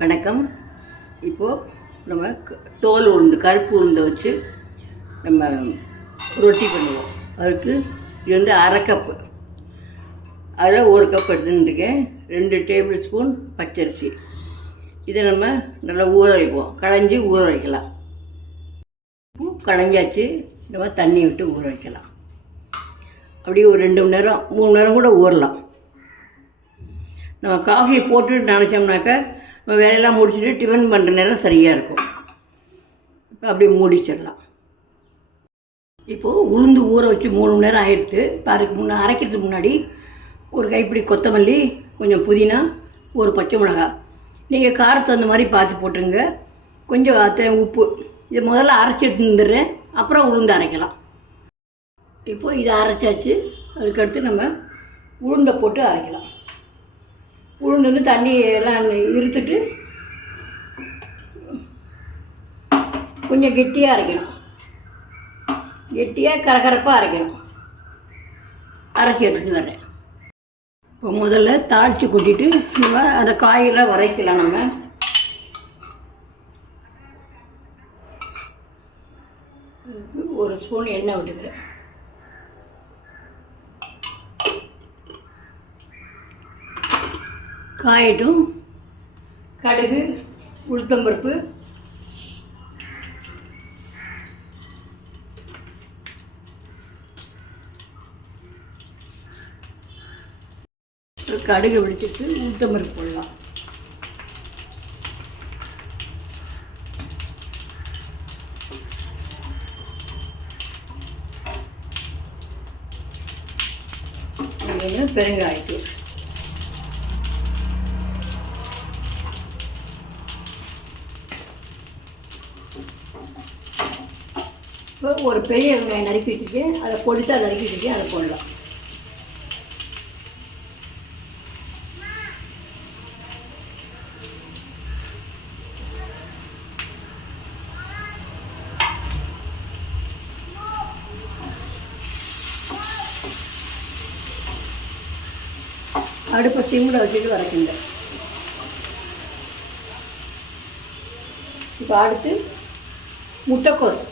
வணக்கம். இப்போது நம்ம தோல் உளுந்து கருப்பு உளுந்தை வச்சு நம்ம ரொட்டி பண்ணுவோம். அதுக்கு இது வந்து அரை கப்பு அதில் ஒரு கப் எடுத்துட்டுருக்கேன் ரெண்டு டேபிள் ஸ்பூன் பச்சரிசி. இதை நம்ம நல்லா ஊற வைப்போம். களைஞ்சி ஊற வைக்கலாம். களைஞ்சாச்சு. நம்ம தண்ணி விட்டு ஊற வைக்கலாம். அப்படியே ஒரு ரெண்டு மணி நேரம் மூணு நேரம் கூட ஊறலாம். நம்ம காஃபி போட்டுட்டு நினச்சோம்னாக்கா நம்ம வேலையெல்லாம் முடிச்சுட்டு டிஃபன் பண்ணுற நேரம் சரியாக இருக்கும். இப்போ அப்படியே மூடிச்சிடலாம். இப்போது உளுந்து ஊற வச்சு மூணு மணி நேரம் ஆயிடுத்து. இப்போ அதுக்கு முன்னே அரைக்கிறதுக்கு முன்னாடி ஒரு கைப்பிடி கொத்தமல்லி கொஞ்சம் புதினா ஒரு பச்சை மிளகா. நீங்கள் காரத்தை அந்த மாதிரி பார்த்து போட்டுருங்க. கொஞ்சம் அத்தனை உப்பு. இது முதல்ல அரைச்சி இருந்துடுறேன் அப்புறம் உளுந்து அரைக்கலாம். இப்போ இதை அரைச்சாச்சு. அதுக்கடுத்து நம்ம உளுந்தை போட்டு அரைக்கலாம். உளுந்து வந்து தண்ணி எல்லாம் இருத்துட்டு கொஞ்சம் கெட்டியாக அரைக்கணும். கெட்டியாக கரகரப்பாக அரைக்கணும். அரைச்சி எடுத்துட்டு வர்றேன். இப்போ முதல்ல தாளித்து கொட்டிட்டு நம்ம அந்த காயெல்லாம் வரைக்கலாம் நம்ம. ஒரு ஸ்பூன் எண்ணெய் விட்டுக்கிறேன். காயட்டும் கடுகு உளுத்தம்பருப்பு. கடுகு வெடிச்சிட்டு உளுத்தம்பருப்பு போடலாம். பெருங்காயத்தூள் இப்போ ஒரு பெரிய வெங்காயம் நறுக்கி வச்சுருக்கேன் அதை பொடித்தா நறுக்கி வச்சுருக்கேன் அதை போடலாம். அடுப்பை சிம்மில் வச்சுட்டு வரைக்குங்க இப்போ அடுத்து முட்டைக்கோஸ்.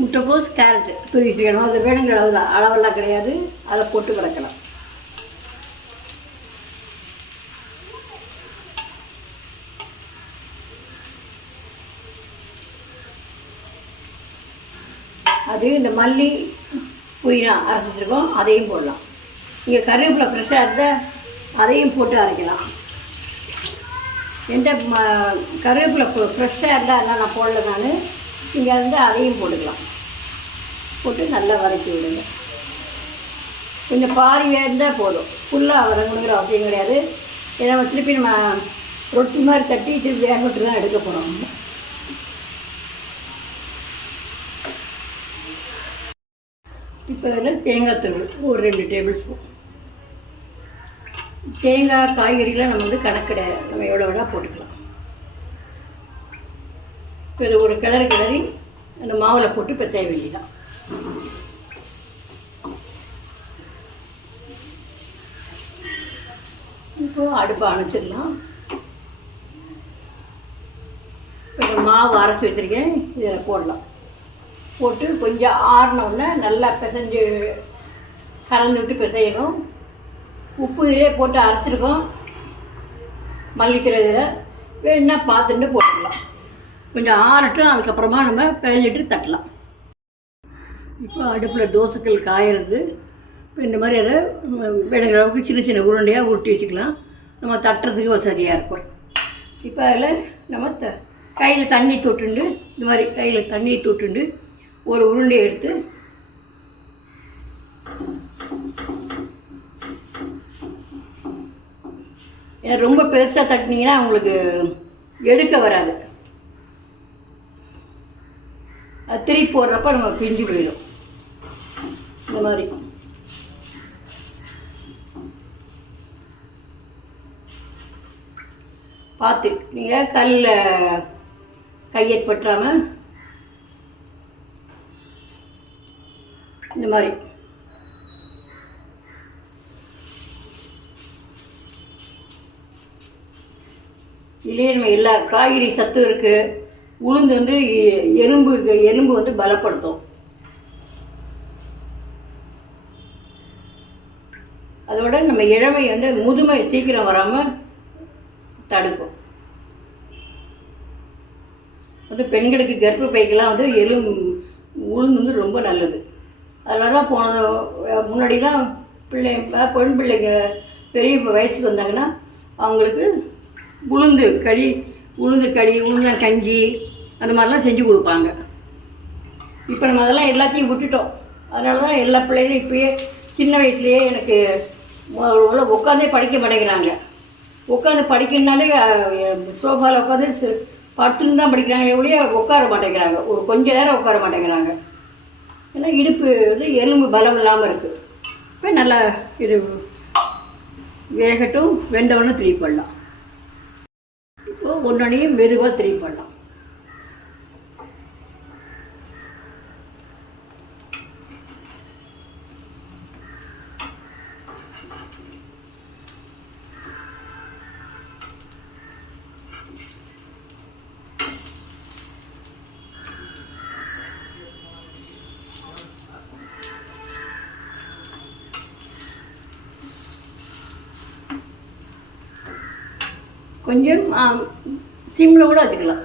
முட்டைக்கோஸ் கேரட்டு. துருவி வச்சுக்கணும். அது வேணுங்கிற அளவு தான். அளவெல்லாம் கிடையாது. அதை போட்டு வளர்க்கலாம் அது இந்த மல்லி புயினா அரைச்சிருக்கோம் அதையும் போடலாம். நீங்கள் கருவேப்பிலை ஃப்ரெஷ்ஷாக இருந்தால் அதையும் போட்டு அரைக்கலாம். எந்த ம கருவேப்பிலை ஃப்ரெஷ்ஷாக இருந்தால் அதெல்லாம் நான் போடல நான். நீங்கள் வந்து அதையும் போட்டுக்கலாம். போட்டு நல்லா வதக்கி விடுங்க. கொஞ்சம் பாதி இருந்தால் போதும். ஃபுல்லாக வதங்கணுங்கிற அவசியம் கிடையாது. ஏன்னா திருப்பி நம்ம ரொட்டி மாதிரி தட்டி திருப்பி வேக விட்டு தான் எடுக்க போகிறோம் இப்போ வந்து தேங்காய் தூள் ஒரு ரெண்டு டேபிள் ஸ்பூன் தேங்காய் காய்கறிகளை நம்ம வந்து கணக்கிட நம்ம எவ்வளோ வேணால் போட்டுக்கலாம். இது ஒரு கிளறு கிளறி அந்த மாவில் போட்டு பிசைய வேண்டியதான் இப்போ அடுப்பை அணைச்சிடலாம். இப்போ மாவு அரைச்சி வச்சுருக்கேன் இதில் போடலாம். போட்டு கொஞ்சம் ஆறினோடனே நல்லா பிசைஞ்சு கலந்து விட்டு பிசையணும். உப்பு இதிலே போட்டு அரைச்சிருக்கோம். மல்லிக்கீரை இதில். வேணுன்னா பார்த்துட்டு போட்டுக்கலாம். கொஞ்சம் ஆறட்டும் அதுக்கப்புறமா நம்ம பிழைஞ்சிட்டு தட்டலாம். இப்போ அடுப்பில் தோசைக்கல் காயறது. இப்போ இந்த மாதிரி அதை வேணுங்கிற அளவுக்கு சின்ன சின்ன உருண்டையாக உருட்டி வச்சுக்கலாம். நம்ம தட்டுறதுக்கு வசதியாக இருக்கும். இப்போ அதில் நம்ம த கையில் தண்ணி தொட்டுண்டு இந்த மாதிரி கையில் தண்ணியை தொட்டுண்டு ஒரு உருண்டையை எடுத்து ஏன்னா ரொம்ப பெருசாக தட்டினீங்கன்னா உங்களுக்கு எடுக்க வராது அது திருப்பி போடுறப்ப நம்ம பிஞ்சு போயிடும். இந்த மாதிரி. பார்த்து நீங்கள் கல்லில் கையை பற்றாமல் இந்த மாதிரி. இதுலேயே நம்ம எல்லா காய்கறி சத்தும் இருக்குது உளுந்து வந்து எ- எலும்பு எலும்பு வந்து பலப்படுத்தும். அதோட நம்ம இளமை வந்து முதுமை சீக்கிரம் வராமல் தடுக்கும். வந்து பெண்களுக்கு கர்ப்பப்பைக்கெல்லாம் வந்து எலும் உளுந்து வந்து ரொம்ப நல்லது. அதனால தான் போன முன்னாடி தான் பிள்ளை பெண் பிள்ளைங்க பெரிய வயசுக்கு வந்தாங்கன்னா அவங்களுக்கு உளுந்து களி உளுந்து களி உளுந்தங்கஞ்சி அந்த மாதிரிலாம் செஞ்சு கொடுப்பாங்க. இப்போ நம்ம அதெல்லாம் எல்லாத்தையும் விட்டுட்டோம். அதனால தான் எல்லா பிள்ளைகளும் இப்போயே சின்ன வயசுலேயே எனக்கு உட்காந்தே படிக்க மாட்டேங்கிறாங்க. உட்காந்து படிக்கணுனாலே சோஃபாவில் உட்காந்து படுத்துன்னு தான் படிக்கிறாங்க. ஒழிய உட்கார மாட்டேங்கிறாங்க. ஒரு கொஞ்ச நேரம் உட்கார மாட்டேங்கிறாங்க. ஏன்னா இடுப்பு வந்து எலும்பு பலம் இல்லாமல் இருக்குது இப்போ நல்லா இது வேகட்டும். வெந்தவனும் திருப்பி பண்ணலாம். இப்போ ஒன்றொன்னையும் மெதுவாக திருப்பி பண்ணலாம். கொஞ்சம் சிம்மில் கூட வச்சுக்கலாம்.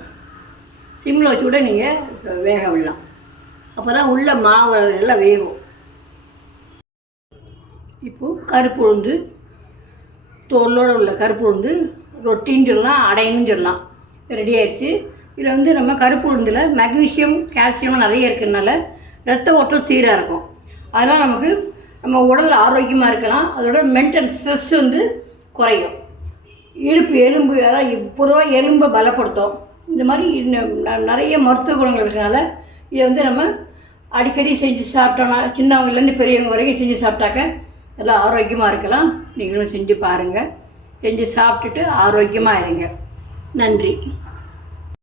சிம்மில் வச்சு கூட நீங்கள் வேக விடலாம். அப்போ தான் உள்ள மாவு எல்லாம் வேகும். இப்போது கருப்பு உளுந்து தோலோடு உள்ள கருப்பு உளுந்து ரொட்டின்னு சொல்லலாம் அடையணும்னு சொல்லலாம். ரெடி ஆயிடுச்சு. இதில் வந்து நம்ம கருப்பு உளுந்தில் மெக்னீஷியம் கால்சியம் நிறைய இருக்கிறதுனால ரத்த ஓட்டம் சீராக இருக்கும். அதெல்லாம் நமக்கு நம்ம உடல் ஆரோக்கியமாக இருக்கலாம். அதோட மென்டல் ஸ்ட்ரெஸ் வந்து குறையும். இடுப்பு எலும்பு அதாவது பொதுவாக எலும்பை பலப்படுத்தும். இந்த மாதிரி நிறைய மருத்துவ குணங்கள் இருக்கிறனால இதை வந்து நம்ம அடிக்கடி செஞ்சு சாப்பிட்டோம்னா சின்னவங்கலேருந்து பெரியவங்க வரைக்கும் செஞ்சு சாப்பிட்டாக்க நல்லா ஆரோக்கியமாக இருக்கலாம். நீங்களும் செஞ்சு பாருங்கள் செஞ்சு சாப்பிட்டுட்டு ஆரோக்கியமாக இருங்க. நன்றி.